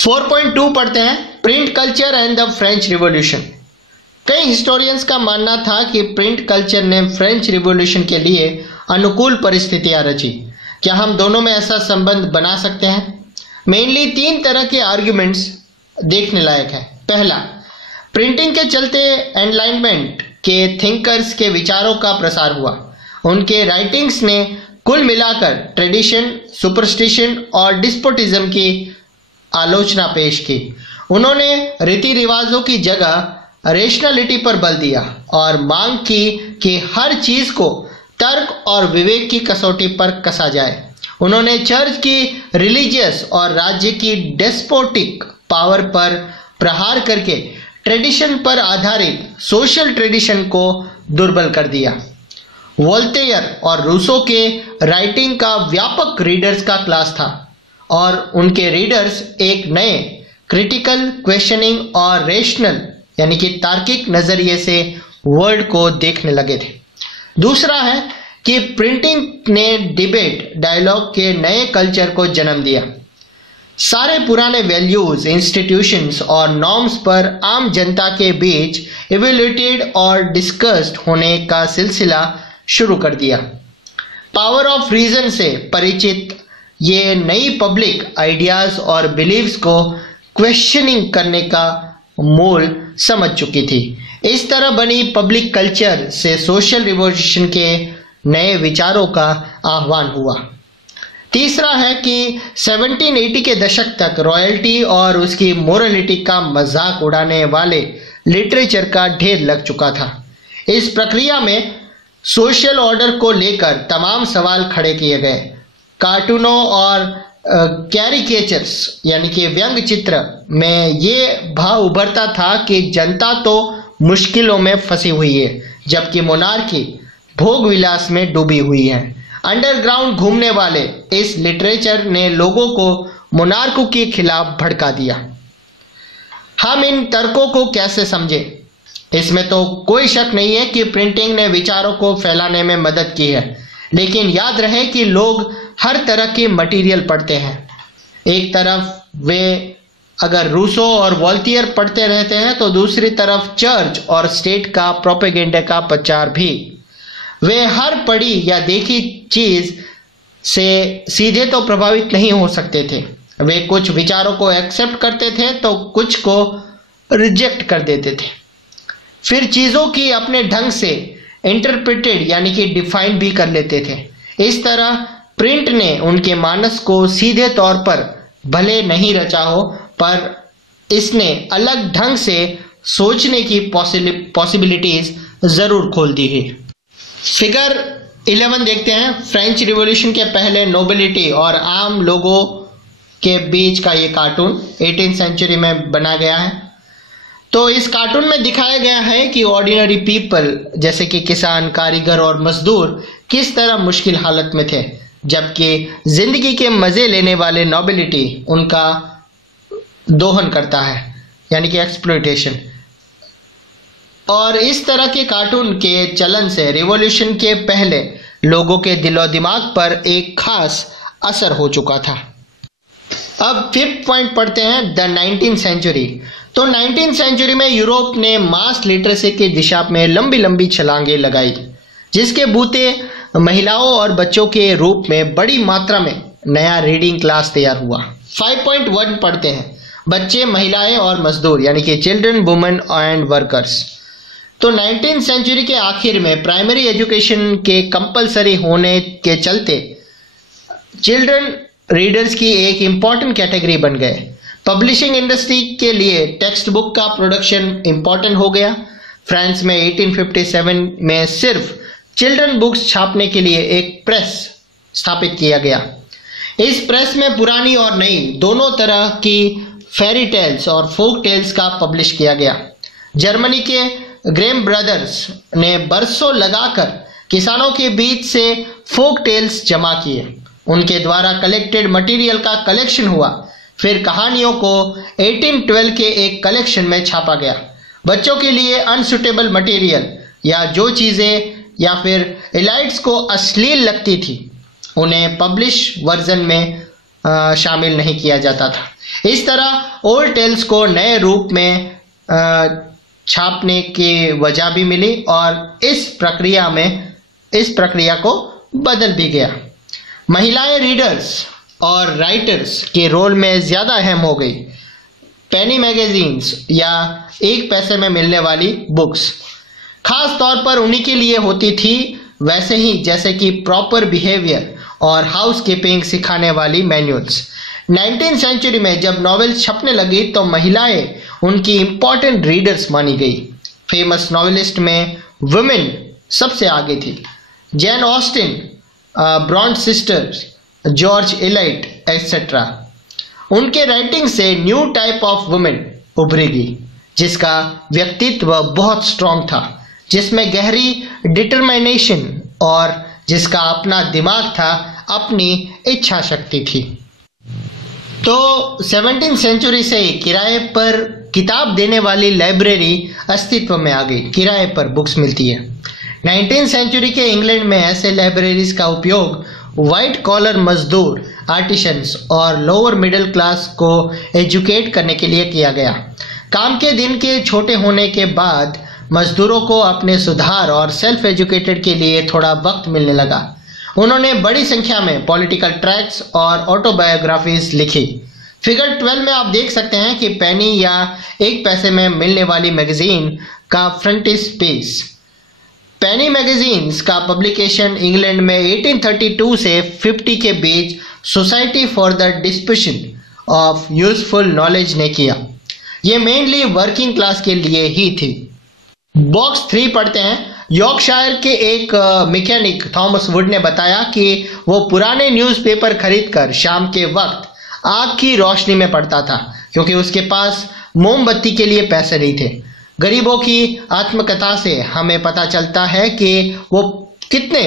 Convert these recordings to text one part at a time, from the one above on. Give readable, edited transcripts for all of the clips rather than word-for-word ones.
4.2 पढ़ते हैं, print culture and the French revolution. कई हिस्टोरियंस का मानना था कि प्रिंट कल्चर ने फ्रेंच रिवॉल्यूशन के लिए अनुकूल परिस्थितियां रची। क्या हम दोनों में ऐसा संबंध बना सकते हैं? मेनली 3 तरह के आर्ग्यूमेंट्स देखने लायक है। पहला, प्रिंटिंग के चलते एनलाइटमेंट के थिंकर्स के विचारों का प्रसार हुआ। उनके राइटिंग्स ने कुल मिलाकर ट्रेडिशन, सुपरस्टिशन और डिस्पोटिज्म की आलोचना पेश की। उन्होंने रीति रिवाजों की जगह रेशनलिटी पर बल दिया और मांग की कि हर चीज को तर्क और विवेक की कसौटी पर कसा जाए। उन्होंने चर्च की रिलीजियस और राज्य की डेस्पोटिक पावर पर प्रहार करके ट्रेडिशन पर आधारित सोशल ट्रेडिशन को दुर्बल कर दिया। वोल्टेयर और रूसो के राइटिंग का व्यापक रीडर्स का क्लास था और उनके रीडर्स एक नए क्रिटिकल, क्वेश्चनिंग और रेशनल यानी कि तार्किक नजरिए से वर्ल्ड को देखने लगे थे। दूसरा है कि प्रिंटिंग ने डिबेट, डायलॉग के नए कल्चर को जन्म दिया। सारे पुराने वैल्यूज, इंस्टीट्यूशंस और नॉर्म्स पर आम जनता के बीच इवैल्यूएटेड और डिस्कस्ड होने का सिलसिला शुरू कर दिया। पावर ऑफ रीजन से परिचित ये नई पब्लिक आइडियाज और बिलीव्स को क्वेश्चनिंग करने का मूल समझ चुकी थी। इस तरह बनी पब्लिक कल्चर से सोशल रिवॉल्यूशन के नए विचारों का आह्वान हुआ। तीसरा है कि 1780 के दशक तक रॉयल्टी और उसकी मोरलिटी का मजाक उड़ाने वाले लिटरेचर का ढेर लग चुका था। इस प्रक्रिया में सोशल ऑर्डर को लेकर तमाम सवाल खड़े किए गए। कार्टूनों और कैरिकेचर्स यानी कि व्यंग चित्र में ये भाव उभरता था कि जनता तो मुश्किलों में फंसी हुई है जबकि मोनार्की भोग विलास में डूबी हुई है। अंडरग्राउंड घूमने वाले इस लिटरेचर ने लोगों को मोनार्कों के खिलाफ भड़का दिया। हम इन तर्कों को कैसे समझे? इसमें तो कोई शक नहीं है कि प्रिंटिंग ने विचारों को फैलाने में मदद की है, लेकिन याद रहे कि लोग हर तरह के मटेरियल पढ़ते हैं। एक तरफ वे अगर रूसो और वोल्टियर पढ़ते रहते हैं तो दूसरी तरफ चर्च और स्टेट का प्रोपेगेंडा का प्रचार भी। वे हर पढ़ी या देखी चीज से सीधे तो प्रभावित नहीं हो सकते थे। वे कुछ विचारों को एक्सेप्ट करते थे तो कुछ को रिजेक्ट कर देते थे, फिर चीजों की अपने ढंग से इंटरप्रिटेड यानी कि डिफाइन भी कर लेते थे। इस तरह प्रिंट ने उनके मानस को सीधे तौर पर भले नहीं रचा हो, पर इसने अलग ढंग से सोचने की पॉसिबिलिटीज जरूर खोल दी है। फिगर 11 देखते हैं। फ्रेंच रिवॉल्यूशन के पहले नोबिलिटी और आम लोगों के बीच का ये कार्टून 18th सेंचुरी में बना गया है। तो इस कार्टून में दिखाया गया है कि ऑर्डिनरी पीपल जैसे कि किसान, कारीगर और मजदूर किस तरह मुश्किल हालत में थे, जबकि जिंदगी के मजे लेने वाले नोबिलिटी उनका दोहन करता है यानी कि एक्सप्लॉयटेशन। और इस तरह के कार्टून के चलन से रिवॉल्यूशन के पहले लोगों के दिलो दिमाग पर एक खास असर हो चुका था। अब 5th पॉइंट पढ़ते हैं, द 19th सेंचुरी। तो 19th सेंचुरी में यूरोप ने मास लिटरेसी की दिशा में लंबी लंबी छलांगें लगाई, जिसके बूते महिलाओं और बच्चों के रूप में बड़ी मात्रा में नया रीडिंग क्लास तैयार हुआ। 5.1 पढ़ते हैं, बच्चे, महिलाएं और मजदूर यानी कि चिल्ड्रन, वुमेन एंड वर्कर्स। तो 19th सेंचुरी के आखिर में प्राइमरी एजुकेशन के कंपलसरी होने के चलते चिल्ड्रन रीडर्स की एक इंपॉर्टेंट कैटेगरी बन गए। पब्लिशिंग इंडस्ट्री के लिए टेक्स्ट बुक का प्रोडक्शन इंपॉर्टेंट हो गया। फ्रांस में 1857 में सिर्फ चिल्ड्रन बुक्स छापने के लिए एक प्रेस स्थापित किया गया। इस प्रेस में पुरानी और नई दोनों तरह की फेरी टेल्स और फोक टेल्स का पब्लिश किया गया। जर्मनी के ग्रेम ब्रदर्स ने बरसों लगाकर किसानों के बीच से फोक टेल्स जमा किए। उनके द्वारा कलेक्टेड मटेरियल का कलेक्शन हुआ, फिर कहानियों को 1812 के एक कलेक्शन में छापा गया। बच्चों के लिए अनसुटेबल मटेरियल या जो चीजें या फिर एलाइट्स को अश्लील लगती थी उन्हें पब्लिश वर्जन में शामिल नहीं किया जाता था। इस तरह ओल्ड टेल्स को नए रूप में छापने की वजह भी मिली और इस प्रक्रिया को बदल भी गया। महिलाएं रीडर्स और राइटर्स के रोल में ज़्यादा अहम हो गई। पेनी मैगजीन्स या 1 पैसे में मिलने वाली बुक्स खास तौर पर उन्हीं के लिए होती थी, वैसे ही जैसे कि प्रॉपर बिहेवियर और हाउस कीपिंग सिखाने वाली मैनुअल्स। 19वीं सेंचुरी में जब नॉवेल्स छपने लगी तो महिलाएं उनकी इम्पोर्टेंट रीडर्स मानी गई। फेमस नॉवेलिस्ट में वुमेन सबसे आगे थी। Jane Austen, Bronte sisters, George Eliot etcetera. उनके राइटिंग से न्यू टाइप ऑफ वुमेन उभरेगी जिसका व्यक्तित्व बहुत स्ट्रांग था, जिसमें गहरी डिटरमिनेशन और जिसका अपना दिमाग था, अपनी इच्छा शक्ति थी। तो 17वीं सेंचुरी से ही किराए पर किताब देने वाली लाइब्रेरी अस्तित्व में आ गई। किराए पर बुक्स मिलती है। 19वीं सेंचुरी के इंग्लैंड में ऐसे लाइब्रेरीज का उपयोग वाइट कॉलर मजदूर, आर्टिसंस और लोअर मिडिल क्लास को एजुकेट करने के लिए किया गया। काम के दिन के छोटे होने के बाद मजदूरों को अपने सुधार और सेल्फ एजुकेटेड के लिए थोड़ा वक्त मिलने लगा। उन्होंने बड़ी संख्या में पॉलिटिकल ट्रैक्ट्स और ऑटोबायोग्राफीज लिखी। फिगर 12 में आप देख सकते हैं कि पेनी या 1 पैसे में मिलने वाली मैगजीन का फ्रंटिस्पेस। पेनी मैगजीन्स का पब्लिकेशन इंग्लैंड में 1832 से 50 के बीच society for the distribution of useful knowledge ने किया। ये मेनली वर्किंग क्लास के लिए ही थी। बॉक्स 3 पढ़ते हैं। यॉर्कशायर के एक मैकेनिक थॉमस वुड ने बताया कि वो पुराने न्यूज़पेपर खरीदकर शाम के वक्त आग की रोशनी में पढ़ता था, क्योंकि उसके पास मोमबत्ती के लिए पैसे नहीं थे। गरीबों की आत्मकथा से हमें पता चलता है कि वो कितने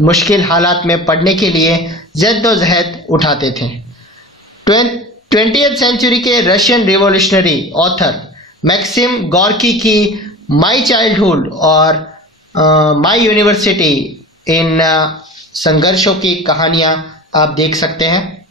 मुश्किल हालात में पढ़ने के लिए जद्दोजहद उठाते थे। 20वीं सेंचुरी के Russian revolutionary author Maxim Gorky की माई चाइल्डहुड और माई यूनिवर्सिटी इन संघर्षों की कहानियां आप देख सकते हैं।